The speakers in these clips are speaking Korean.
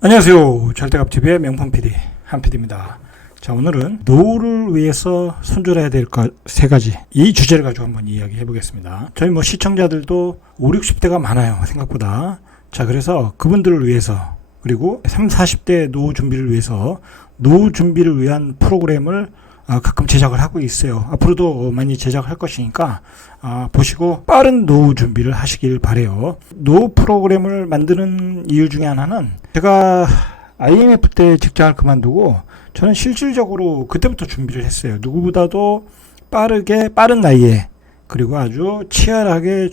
안녕하세요. 절대값TV의 명품 PD 한PD입니다. 자, 오늘은 노후를 위해서 손절해야 될 것 세 가지, 이 주제를 가지고 한번 이야기해 보겠습니다. 저희 시청자들도 5, 60대가 많아요, 생각보다. 자, 그래서 그분들을 위해서, 그리고 30, 40대 노후 준비를 위해서 노후 준비를 위한 프로그램을 가끔 제작을 하고 있어요. 앞으로도 많이 제작할 것이니까 보시고 빠른 노후 준비를 하시길 바래요. 노후 프로그램을 만드는 이유 중에 하나는, 제가 IMF 때 직장을 그만두고 저는 실질적으로 그때부터 준비를 했어요. 누구보다도 빠른 나이에, 그리고 아주 치열하게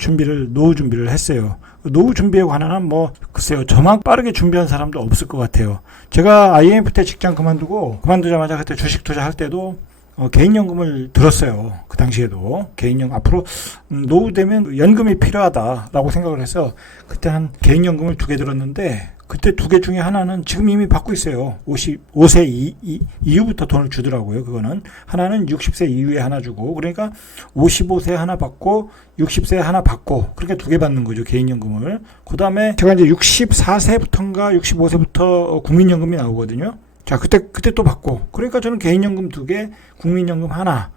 노후 준비를 했어요. 노후 준비에 관한 한 글쎄요, 저만 빠르게 준비한 사람도 없을 것 같아요. 제가 IMF 때 직장 그만두자마자 그때 주식 투자할 때도 개인연금을 들었어요. 그 당시에도 개인연금, 앞으로 노후 되면 연금이 필요하다라고 생각을 해서 그때 한 개인연금을 2개 들었는데, 그때 2개 중에 하나는 지금 이미 받고 있어요. 55세 이후부터 돈을 주더라고요. 그거는 하나는 60세 이후에 하나 주고, 그러니까 55세 하나 받고 60세 하나 받고, 그렇게 2개 받는 거죠, 개인연금을. 그 다음에 제가 이제 64세부터인가 65세부터 국민연금이 나오거든요. 자, 그때 또 받고, 그러니까 저는 개인연금 2개, 국민연금 하나,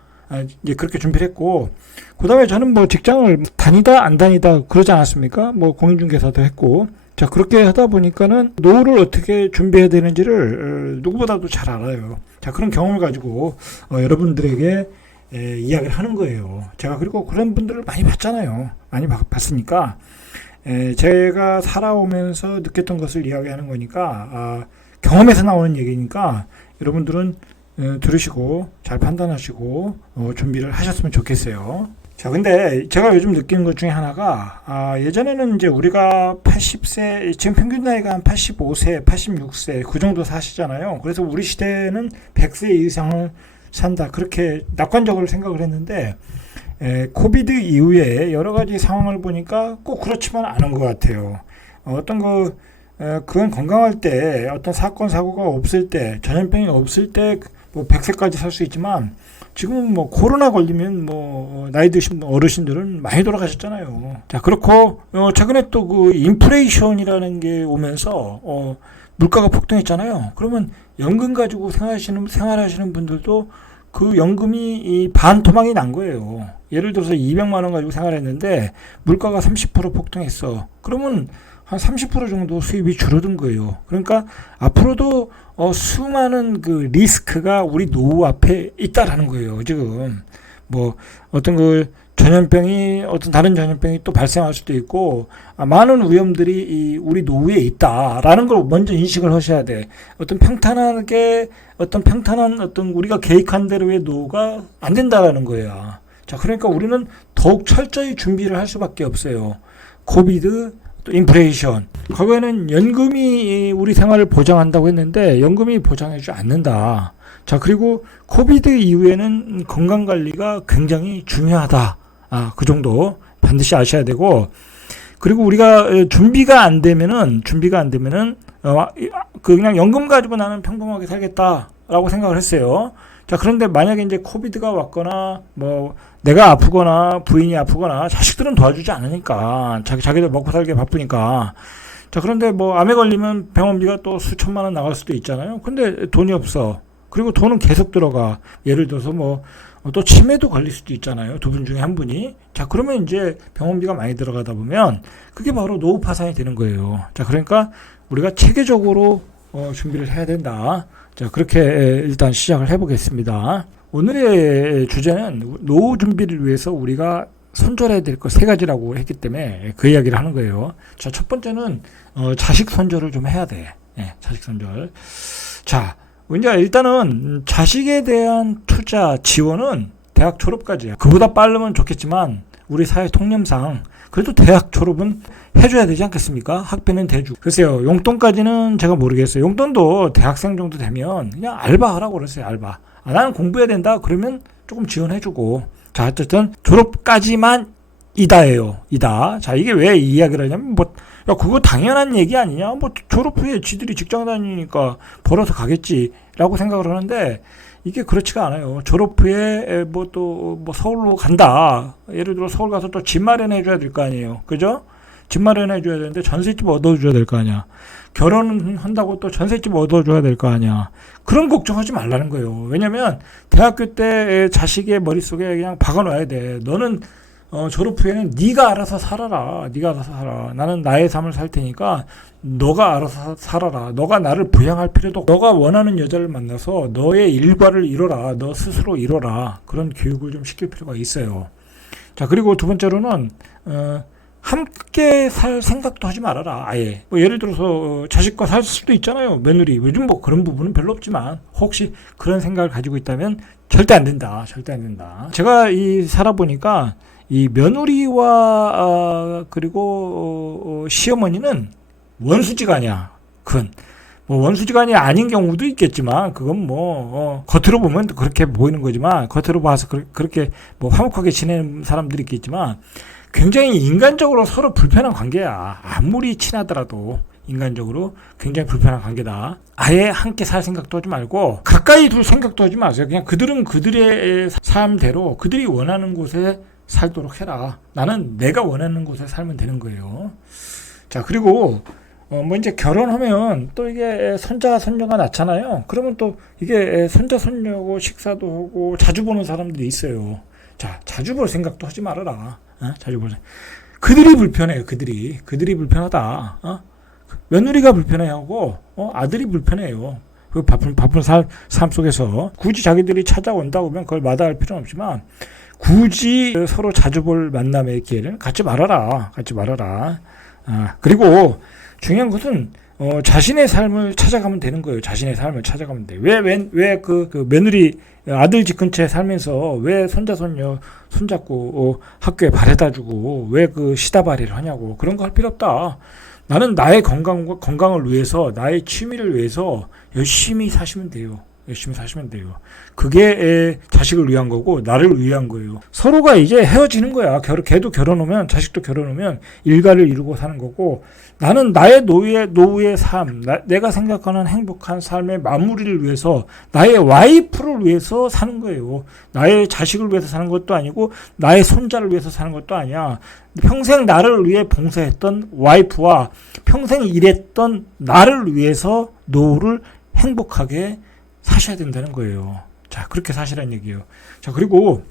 이제 그렇게 준비를 했고, 그 다음에 저는 직장을 다니다 안 다니다 그러지 않았습니까? 공인중개사도 했고. 자, 그렇게 하다 보니까는 노후를 어떻게 준비해야 되는지를 누구보다도 잘 알아요. 자, 그런 경험을 가지고 여러분들에게 이야기를 하는 거예요. 제가 그리고 그런 분들을 많이 봤잖아요. 많이 봤으니까 제가 살아오면서 느꼈던 것을 이야기하는 거니까, 경험에서 나오는 얘기니까 여러분들은 들으시고 잘 판단하시고 준비를 하셨으면 좋겠어요. 자, 근데 제가 요즘 느끼는 것 중에 하나가, 예전에는 이제 우리가 80세, 지금 평균 나이가 한 85세, 86세, 그 정도 사시잖아요. 그래서 우리 시대는 100세 이상을 산다, 그렇게 낙관적으로 생각을 했는데, 코비드 이후에 여러 가지 상황을 보니까 꼭 그렇지만 않은 것 같아요. 그건 건강할 때, 어떤 사건, 사고가 없을 때, 전염병이 없을 때, 100세까지 살 수 있지만, 지금은 코로나 걸리면 나이 드신 어르신들은 많이 돌아가셨잖아요. 자, 그렇고, 최근에 또 그 인플레이션이라는 게 오면서, 물가가 폭등했잖아요. 그러면 연금 가지고 생활하시는 분들도 그 연금이 반토막이 난 거예요. 예를 들어서 200만 원 가지고 생활했는데, 물가가 30% 폭등했어. 그러면 한 30% 정도 수입이 줄어든 거예요. 그러니까 앞으로도 수많은 그 리스크가 우리 노후 앞에 있다라는 거예요. 지금 어떤 다른 전염병이 또 발생할 수도 있고, 많은 위험들이 우리 노후에 있다라는 걸 먼저 인식을 하셔야 돼. 평탄한 우리가 계획한 대로의 노후가 안 된다라는 거예요. 자, 그러니까 우리는 더욱 철저히 준비를 할 수밖에 없어요. 코비드, 또 인플레이션. 과거에는 연금이 우리 생활을 보장한다고 했는데 연금이 보장해주지 않는다. 자, 그리고 코비드 이후에는 건강관리가 굉장히 중요하다. 그 정도 반드시 아셔야 되고, 그리고 우리가 준비가 안 되면은 그냥 연금 가지고 나는 평범하게 살겠다라고 생각을 했어요. 자, 그런데 만약에 이제 코비드가 왔거나 내가 아프거나 부인이 아프거나 자식들은 도와주지 않으니까, 자기들 먹고 살기 바쁘니까. 자, 그런데 암에 걸리면 병원비가 또 수천만 원 나갈 수도 있잖아요. 근데 돈이 없어. 그리고 돈은 계속 들어가. 예를 들어서 또 치매도 걸릴 수도 있잖아요. 2분 중에 한 분이. 자, 그러면 이제 병원비가 많이 들어가다 보면 그게 바로 노후 파산이 되는 거예요. 자, 그러니까 우리가 체계적으로 준비를 해야 된다. 자, 그렇게 일단 시작을 해보겠습니다. 오늘의 주제는 노후 준비를 위해서 우리가 손절해야 될 것 3가지라고 했기 때문에 그 이야기를 하는 거예요. 자, 첫 번째는 자식 손절을 좀 해야 돼. 자식 손절. 자, 이제 일단은 자식에 대한 투자 지원은 대학 졸업까지야. 그보다 빠르면 좋겠지만 우리 사회 통념상 그래도 대학 졸업은 해줘야 되지 않겠습니까? 학비는 대주고. 글쎄요, 용돈까지는 제가 모르겠어요. 용돈도 대학생 정도 되면 그냥 알바하라고 그랬어요. 알바. 나는 공부해야 된다 그러면 조금 지원해주고. 자, 어쨌든 졸업까지만 이다예요. 이다. 자, 이게 왜 이 이야기를 하냐면 야, 그거 당연한 얘기 아니냐? 졸업 후에 지들이 직장 다니니까 벌어서 가겠지라고 생각을 하는데, 이게 그렇지가 않아요. 졸업 후에 서울로 간다. 예를 들어 서울 가서 또 집 마련해 줘야 될 거 아니에요. 그죠? 집 마련해 줘야 되는데 전셋집 얻어줘야 될 거 아니야. 결혼한다고 또 전셋집 얻어줘야 될 거 아니야. 그런 걱정하지 말라는 거예요. 왜냐면 대학교 때 자식의 머릿속에 그냥 박아놔야 돼. 너는 졸업 후에는 네가 알아서 살아라. 네가 알아서 살아. 나는 나의 삶을 살 테니까 너가 알아서 살아라. 너가 나를 부양할 필요도 없고, 너가 원하는 여자를 만나서 너의 일과를 이뤄라. 너 스스로 이뤄라. 그런 교육을 좀 시킬 필요가 있어요. 자, 그리고 두 번째로는 함께 살 생각도 하지 말아라. 아예 뭐 예를 들어서 자식과 살 수도 있잖아요. 며느리. 요즘 뭐 그런 부분은 별로 없지만 혹시 그런 생각을 가지고 있다면 절대 안 된다. 절대 안 된다. 제가 살아보니까 이 며느리와 그리고 시어머니는 원수지간이야. 뭐 원수지간이 아닌 경우도 있겠지만 그건 뭐 겉으로 보면 그렇게 보이는 거지만, 겉으로 봐서 그렇게 뭐 화목하게 지내는 사람들이 있겠지만 굉장히 인간적으로 서로 불편한 관계야. 아무리 친하더라도 인간적으로 굉장히 불편한 관계다. 아예 함께 살 생각도 하지 말고 가까이 둘 생각도 하지 마세요. 그냥 그들은 그들의 삶대로 그들이 원하는 곳에 살도록 해라. 나는 내가 원하는 곳에 살면 되는 거예요. 자, 그리고 뭐 이제 결혼하면 또 이게 손자 손녀가 낳잖아요. 그러면 또 이게 손자 손녀고 식사도 하고 자주 보는 사람들이 있어요. 자, 자주 볼 생각도 하지 말아라. 자주 볼. 그들이 불편해요. 그들이 불편하다. 며느리가 불편해하고 아들이 불편해요. 그 바쁜 삶 속에서 굳이 자기들이 찾아온다고 하면 그걸 마다할 필요는 없지만, 굳이 서로 자주 볼 만남의 기회를 갖지 말아라. 그리고 중요한 것은 자신의 삶을 찾아가면 되는 거예요. 자신의 삶을 찾아가면 돼. 왜 그 며느리 아들 집 근처에 살면서 왜 손자 손녀 손잡고 학교에 바래다주고 왜 그 시다바리를 하냐고. 그런 거 할 필요 없다. 나는 나의 건강을 위해서, 나의 취미를 위해서 열심히 사시면 돼요. 그게 자식을 위한 거고 나를 위한 거예요. 서로가 이제 헤어지는 거야. 걔도 결혼하면, 자식도 결혼하면 일가를 이루고 사는 거고, 나는 나의 노후의 삶, 내가 생각하는 행복한 삶의 마무리를 위해서, 나의 와이프를 위해서 사는 거예요. 나의 자식을 위해서 사는 것도 아니고 나의 손자를 위해서 사는 것도 아니야. 평생 나를 위해 봉사했던 와이프와 평생 일했던 나를 위해서 노후를 행복하게 사셔야 된다는 거예요. 자, 그렇게 사시라는 얘기예요. 자, 그리고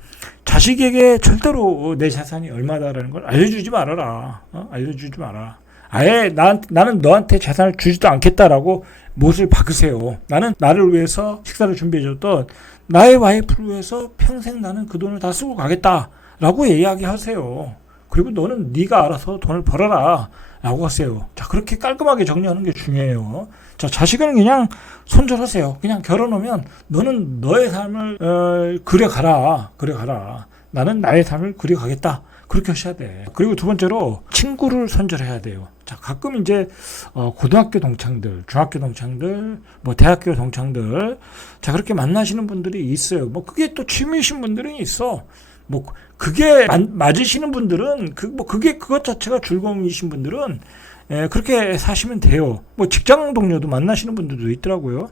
자식에게 절대로 내 자산이 얼마다라는 걸 알려주지 말아라. 알려주지 마라. 아예 나는 너한테 재산을 주지도 않겠다라고 못을 박으세요. 나는 나를 위해서 식사를 준비해줬던 나의 와이프를 위해서 평생 나는 그 돈을 다 쓰고 가겠다라고 이야기하세요. 그리고 너는 네가 알아서 돈을 벌어라 라고 하세요. 자, 그렇게 깔끔하게 정리하는 게 중요해요. 자, 자식은 그냥 손절하세요. 그냥 결혼하면 너는 너의 삶을 그려가라. 나는 나의 삶을 그려가겠다. 그렇게 하셔야 돼. 그리고 두 번째로 친구를 선절해야 돼요. 자, 가끔 이제 고등학교 동창들, 중학교 동창들, 뭐 대학교 동창들, 자, 그렇게 만나시는 분들이 있어요. 뭐 그게 또 취미이신 분들이 있어. 뭐 그게 맞으시는 분들은 그것 자체가 즐거움이신 분들은 그렇게 사시면 돼요. 뭐 직장 동료도 만나시는 분들도 있더라고요.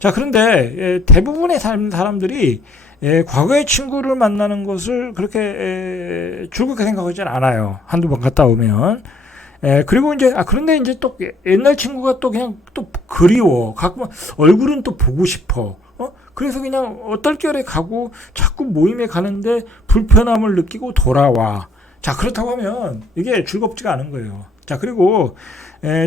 자, 그런데 대부분의 사람들이 과거의 친구를 만나는 것을 그렇게 즐겁게 생각하지 않아요. 한두 번 갔다 오면. 그리고 이제 그런데 이제 또 옛날 친구가 또 그냥 또 그리워. 가끔 얼굴은 또 보고 싶어. 그래서 그냥 얼떨결에 가고 자꾸 모임에 가는데 불편함을 느끼고 돌아와. 자, 그렇다고 하면 이게 즐겁지가 않은 거예요. 자, 그리고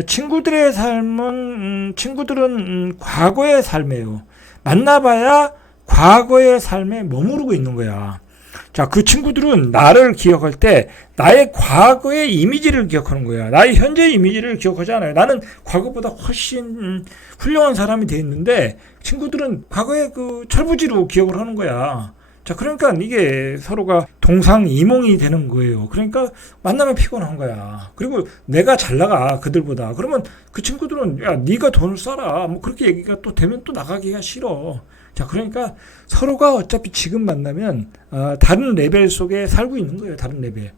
친구들의 삶은 친구들은 과거의 삶이에요. 만나봐야 과거의 삶에 머무르고 있는 거야. 자, 그 친구들은 나를 기억할 때 나의 과거의 이미지를 기억하는 거야. 나의 현재 이미지를 기억하지 않아요. 나는 과거보다 훨씬 훌륭한 사람이 돼 있는데 친구들은 과거의 그 철부지로 기억을 하는 거야. 자, 그러니까 이게 서로가 동상이몽이 되는 거예요. 그러니까 만나면 피곤한 거야. 그리고 내가 잘 나가 그들보다. 그러면 그 친구들은 야, 네가 돈을 써라. 뭐 그렇게 얘기가 또 되면 또 나가기가 싫어. 자, 그러니까 서로가 어차피 지금 만나면 다른 레벨 속에 살고 있는 거예요. 다른 레벨.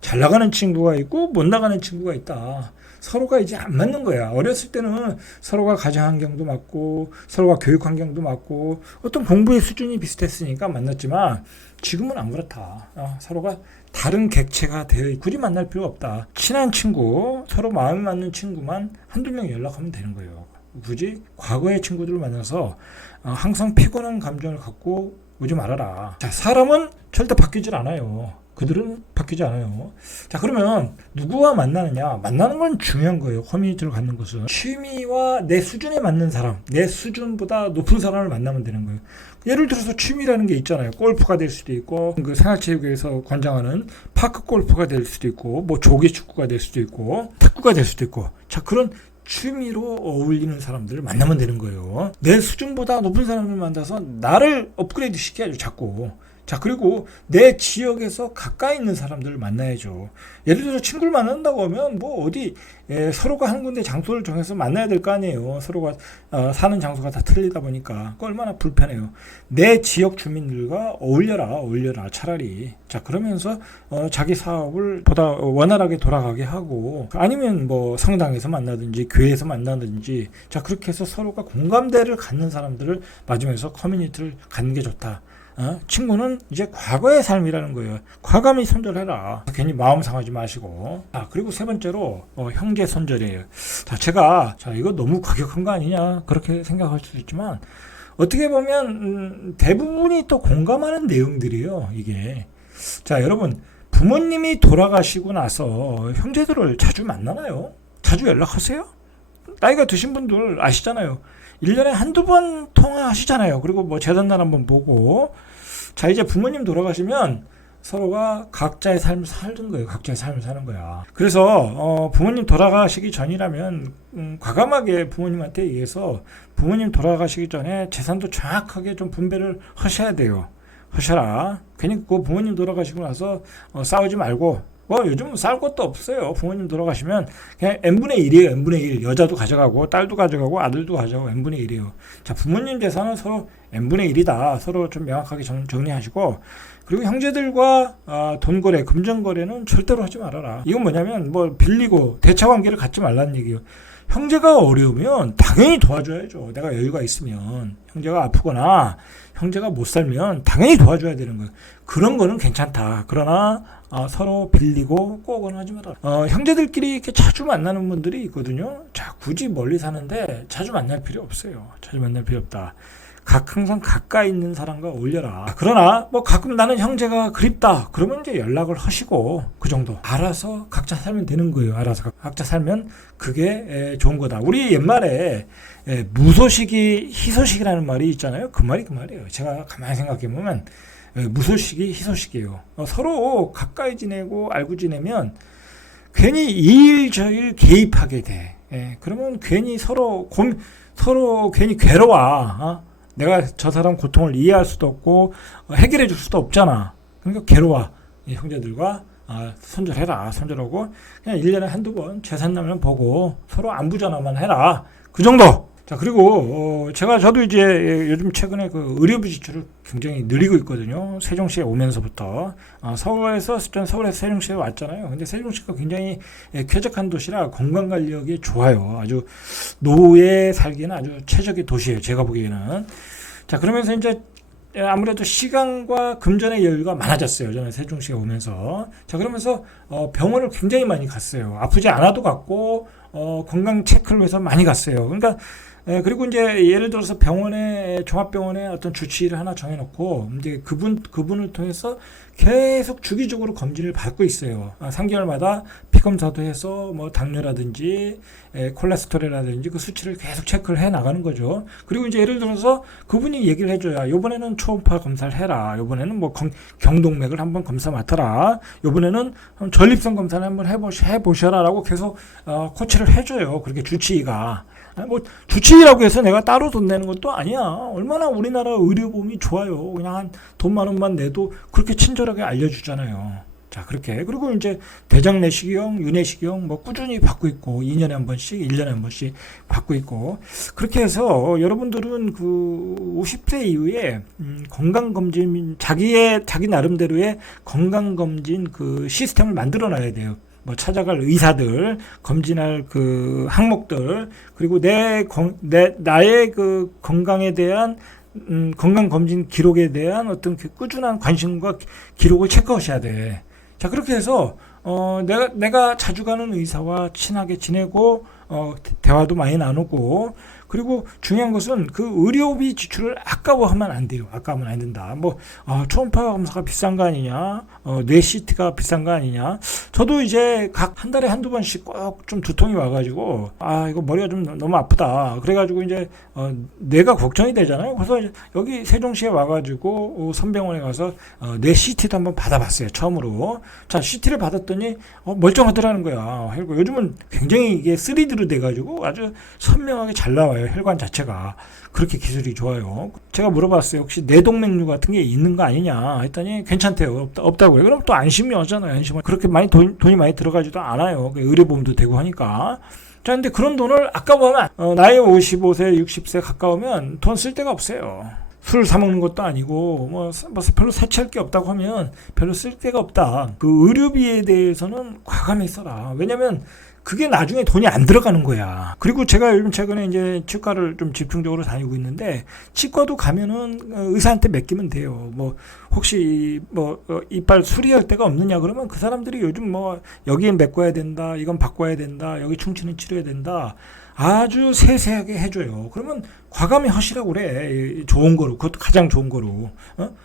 잘 나가는 친구가 있고 못 나가는 친구가 있다. 서로가 이제 안 맞는 거야. 어렸을 때는 서로가 가정 환경도 맞고 서로가 교육 환경도 맞고 어떤 공부의 수준이 비슷했으니까 만났지만 지금은 안 그렇다. 서로가 다른 객체가 되어 굳이 만날 필요 없다. 친한 친구, 서로 마음이 맞는 친구만 한두 명 연락하면 되는 거예요. 굳이 과거의 친구들을 만나서 항상 피곤한 감정을 갖고 오지 말아라. 자, 사람은 절대 바뀌질 않아요. 그들은 바뀌지 않아요. 자, 그러면 누구와 만나느냐? 만나는 건 중요한 거예요. 커뮤니티를 갖는 것은 취미와 내 수준에 맞는 사람, 내 수준보다 높은 사람을 만나면 되는 거예요. 예를 들어서 취미라는 게 있잖아요. 골프가 될 수도 있고, 그 생활체육에서 권장하는 파크 골프가 될 수도 있고, 뭐 조기 축구가 될 수도 있고, 탁구가 될 수도 있고. 자, 그런 취미로 어울리는 사람들을 만나면 되는 거예요. 내 수준보다 높은 사람을 만나서 나를 업그레이드 시켜야죠, 자꾸. 자, 그리고 내 지역에서 가까이 있는 사람들을 만나야죠. 예를 들어서 친구를 만난다고 하면 뭐 어디 서로가 한 군데 장소를 정해서 만나야 될 거 아니에요. 서로가 사는 장소가 다 틀리다 보니까 그 얼마나 불편해요. 내 지역 주민들과 어울려라 차라리. 자, 그러면서 자기 사업을 보다 원활하게 돌아가게 하고, 아니면 뭐 성당에서 만나든지 교회에서 만나든지, 자, 그렇게 해서 서로가 공감대를 갖는 사람들을 맞으면서 커뮤니티를 갖는 게 좋다. 친구는 이제 과거의 삶이라는 거예요. 과감히 손절해라. 괜히 마음 상하지 마시고. 그리고 세 번째로 형제 손절이에요. 자, 이거 너무 과격한 거 아니냐 그렇게 생각할 수도 있지만, 어떻게 보면 대부분이 또 공감하는 내용들이에요. 이게. 자, 여러분, 부모님이 돌아가시고 나서 형제들을 자주 만나나요? 자주 연락하세요? 나이가 드신 분들 아시잖아요. 1년에 한두 번 통화하시잖아요. 그리고 뭐 재단날 한번 보고. 자, 이제 부모님 돌아가시면 서로가 각자의 삶을 사는 거예요. 각자의 삶을 사는 거야. 그래서 부모님 돌아가시기 전이라면 과감하게 부모님한테 의해서 부모님 돌아가시기 전에 재산도 정확하게 좀 분배를 하셔야 돼요. 하셔라. 괜히 그 부모님 돌아가시고 나서 싸우지 말고, 요즘 싸울 것도 없어요. 부모님 돌아가시면 그냥 n분의 1이에요. n분의 1. 여자도 가져가고 딸도 가져가고 아들도 가져가고 n분의 1이에요. 자, 부모님 재산은 서로 n분의 1이다. 서로 좀 명확하게 정리하시고, 그리고 형제들과 돈 거래, 금전 거래는 절대로 하지 말아라. 이건 뭐냐면 뭐 빌리고 대차 관계를 갖지 말라는 얘기예요. 형제가 어려우면 당연히 도와줘야죠. 내가 여유가 있으면. 형제가 아프거나 형제가 못 살면 당연히 도와줘야 되는 거예요. 그런 거는 괜찮다. 그러나 서로 빌리고 꼭은 하지 마라. 형제들끼리 이렇게 자주 만나는 분들이 있거든요. 자, 굳이 멀리 사는데 자주 만날 필요 없어요. 자주 만날 필요 없다. 항상 가까이 있는 사람과 어울려라. 그러나 뭐 가끔 나는 형제가 그립다. 그러면 이제 연락을 하시고, 그 정도. 알아서 각자 살면 되는 거예요. 알아서 각자 살면 그게 좋은 거다. 우리 옛말에 무소식이 희소식이라는 말이 있잖아요. 그 말이에요. 제가 가만히 생각해 보면 무소식이 희소식이에요. 서로 가까이 지내고 알고 지내면 괜히 이일 저일 개입하게 돼. 그러면 괜히 서로 괜히 괴로워. 내가 저 사람 고통을 이해할 수도 없고 해결해 줄 수도 없잖아. 그러니까 괴로워. 형제들과 손절해라. 손절하고 그냥 1년에 한두 번 재산 나면 보고 서로 안부 전화만 해라. 그 정도. 자, 그리고 저도 이제 요즘 최근에 그 의료비 지출을 굉장히 늘리고 있거든요. 세종시에 오면서부터. 서울에서 세종시에 왔잖아요. 근데 세종시가 굉장히 쾌적한 도시라 건강관리력이 좋아요. 아주 노후에 살기는 아주 최적의 도시예요. 제가 보기에는. 자, 그러면서 이제 아무래도 시간과 금전의 여유가 많아졌어요. 저는 세종시에 오면서. 자, 그러면서 병원을 굉장히 많이 갔어요. 아프지 않아도 갔고 건강 체크를 해서 많이 갔어요. 그러니까 그리고 이제 예를 들어서 종합병원에 어떤 주치의를 하나 정해놓고 이제 그분을 통해서 계속 주기적으로 검진을 받고 있어요. 3개월마다 피 검사도 해서 뭐 당뇨라든지 콜레스테롤이라든지 그 수치를 계속 체크를 해 나가는 거죠. 그리고 이제 예를 들어서 그분이 얘기를 해줘야, 요번에는 초음파 검사를 해라. 요번에는 뭐 경동맥을 한번 검사 맡아라. 요번에는 전립선 검사를 한번 해보셔라라고 계속 코치를 해줘요. 그렇게 주치의가. 뭐 주치의라고 해서 내가 따로 돈 내는 것도 아니야. 얼마나 우리나라 의료보험이 좋아요. 그냥 한 돈 10,000원만 내도 그렇게 친절하게 알려주잖아요. 자, 그렇게. 그리고 이제 대장 내시경, 유내시경 뭐 꾸준히 받고 있고 2년에 한 번씩, 1년에 한 번씩 받고 있고, 그렇게 해서 여러분들은 그 50세 이후에 건강검진, 자기 나름대로의 건강검진 그 시스템을 만들어 놔야 돼요. 뭐 찾아갈 의사들, 검진할 그 항목들, 그리고 나의 그 건강에 대한 건강 검진 기록에 대한 어떤 그 꾸준한 관심과 기록을 체크하셔야 돼. 자, 그렇게 해서 내가 자주 가는 의사와 친하게 지내고 대화도 많이 나누고, 그리고 중요한 것은 그 의료비 지출을 아까워하면 안 돼요. 아까워하면 안 된다. 뭐 초음파 검사가 비싼 거 아니냐, 뇌 CT가 비싼 거 아니냐. 저도 이제 각 한 달에 한두 번씩 꼭 좀 두통이 와가지고 이거 머리가 좀 너무 아프다. 그래가지고 이제 뇌가 걱정이 되잖아요. 그래서 이제 여기 세종시에 와가지고 선병원에 가서 뇌 CT도 한번 받아봤어요. 처음으로. 자, CT를 받았더니 멀쩡하더라는 거야. 그리고 요즘은 굉장히 이게 3D로 돼가지고 아주 선명하게 잘 나와요. 혈관 자체가. 그렇게 기술이 좋아요. 제가 물어봤어요. 혹시 뇌동맥류 같은 게 있는 거 아니냐 했더니 괜찮대요. 없다고요. 그럼 또 안심이 오잖아요. 안심은. 그렇게 돈이 많이 들어가지도 않아요. 의료보험도 되고 하니까. 자, 근데 그런 돈을 아까워하면 나이 55세, 60세 가까우면 돈 쓸 데가 없어요. 술을 사 먹는 것도 아니고 뭐 별로 세치할 게 없다고 하면 별로 쓸 데가 없다. 그 의료비에 대해서는 과감히 써라. 왜냐면 그게 나중에 돈이 안 들어가는 거야. 그리고 제가 요즘 최근에 이제 치과를 좀 집중적으로 다니고 있는데, 치과도 가면은 의사한테 맡기면 돼요. 뭐 혹시 이빨 수리할 데가 없느냐 그러면 그 사람들이 요즘 여기엔 메꿔야 된다, 이건 바꿔야 된다, 여기 충치는 치료해야 된다, 아주 세세하게 해줘요. 그러면 과감히 하시라고 그래. 좋은 거로, 그것도 가장 좋은 거로,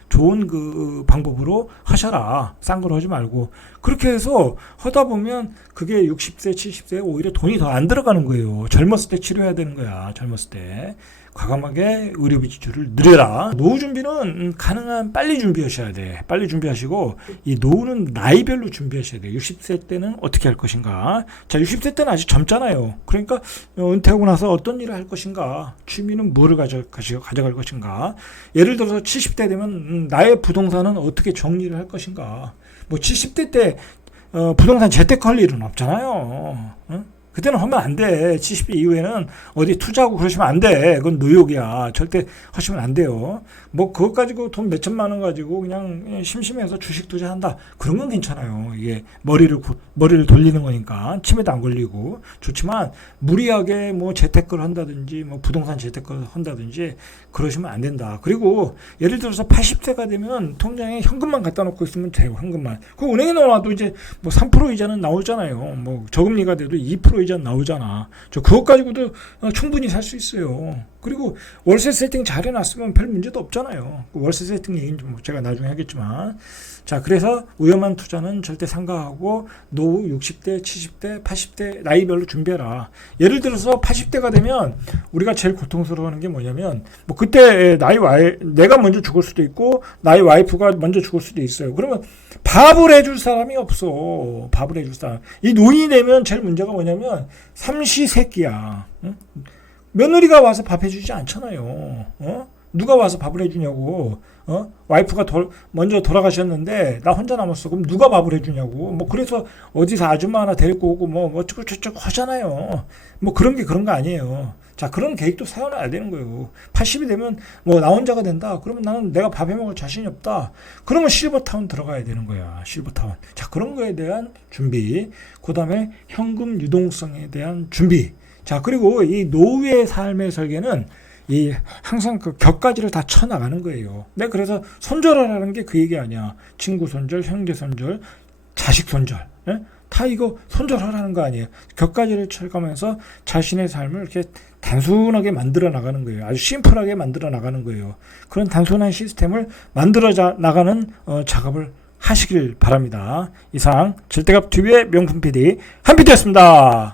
좋은 그 방법으로 하셔라. 싼 걸 하지 말고. 그렇게 해서 하다 보면 그게 60세, 70세에 오히려 돈이 더 안 들어가는 거예요. 젊었을 때 치료해야 되는 거야. 젊었을 때. 과감하게 의료비 지출을 늘려라. 노후 준비는 가능한 빨리 준비하셔야 돼. 빨리 준비하시고, 이 노후는 나이별로 준비하셔야 돼. 60세 때는 어떻게 할 것인가. 자, 60세 때는 아직 젊잖아요. 그러니까 은퇴하고 나서 어떤 일을 할 것인가. 취미는 뭐를 가져갈 것인가. 예를 들어서 70대 되면 나의 부동산은 어떻게 정리를 할 것인가. 뭐 70대 때 부동산 재테크할 일은 없잖아요. 그때는 하면 안 돼. 70대 이후에는 어디 투자하고 그러시면 안 돼. 그건 노욕이야. 절대 하시면 안 돼요. 뭐 그것 가지고 돈 몇천만 원 가지고 그냥 심심해서 주식 투자한다. 그런 건 괜찮아요. 이게 머리를 돌리는 거니까 치매도 안 걸리고 좋지만, 무리하게 뭐 재테크를 한다든지 뭐 부동산 재테크를 한다든지 그러시면 안 된다. 그리고 예를 들어서 80세가 되면 통장에 현금만 갖다 놓고 있으면 돼요. 현금만. 그 은행에 넣어놔도 이제 뭐 3% 이자는 나오잖아요. 뭐 저금리가 돼도 2% 이자 나오잖아. 그것 가지고도 충분히 살 수 있어요. 그리고 월세 세팅 잘 해놨으면 별 문제도 없잖아요. 월세 세팅 얘기는 좀 제가 나중에 하겠지만, 자, 그래서 위험한 투자는 절대 삼가하고 노후 60대, 70대, 80대 나이별로 준비해라. 예를 들어서 80대가 되면 우리가 제일 고통스러워하는 게 뭐냐면, 뭐 그때 내가 먼저 죽을 수도 있고 나의 와이프가 먼저 죽을 수도 있어요. 그러면 밥을 해줄 사람이 없어. 밥을 해줄 사람. 이 노인이 되면 제일 문제가 뭐냐면 삼시세끼야. 응? 며느리가 와서 밥 해주지 않잖아요. 누가 와서 밥을 해주냐고. 와이프가 먼저 돌아가셨는데 나 혼자 남았어. 그럼 누가 밥을 해주냐고. 뭐 그래서 어디서 아줌마 하나 데리고 오고 뭐 어쩌고저쩌고 하잖아요. 뭐 그런 거 아니에요. 자, 그런 계획도 세워놔야 되는 거예요. 80이 되면 뭐 나 혼자가 된다. 그러면 나는 내가 밥 해먹을 자신이 없다. 그러면 실버타운 들어가야 되는 거야. 실버타운. 자, 그런 거에 대한 준비. 그 다음에 현금 유동성에 대한 준비. 자, 그리고 이 노후의 삶의 설계는 항상 그 격가지를 다 쳐나가는 거예요. 네, 그래서 손절하라는 게 그 얘기 아니야. 친구 손절, 형제 손절, 자식 손절. 네? 다 이거 손절하라는 거 아니에요. 격가지를 쳐가면서 자신의 삶을 이렇게 단순하게 만들어 나가는 거예요. 아주 심플하게 만들어 나가는 거예요. 그런 단순한 시스템을 만들어 나가는 작업을 하시길 바랍니다. 이상 절대값 TV의 명품 PD 한PD였습니다.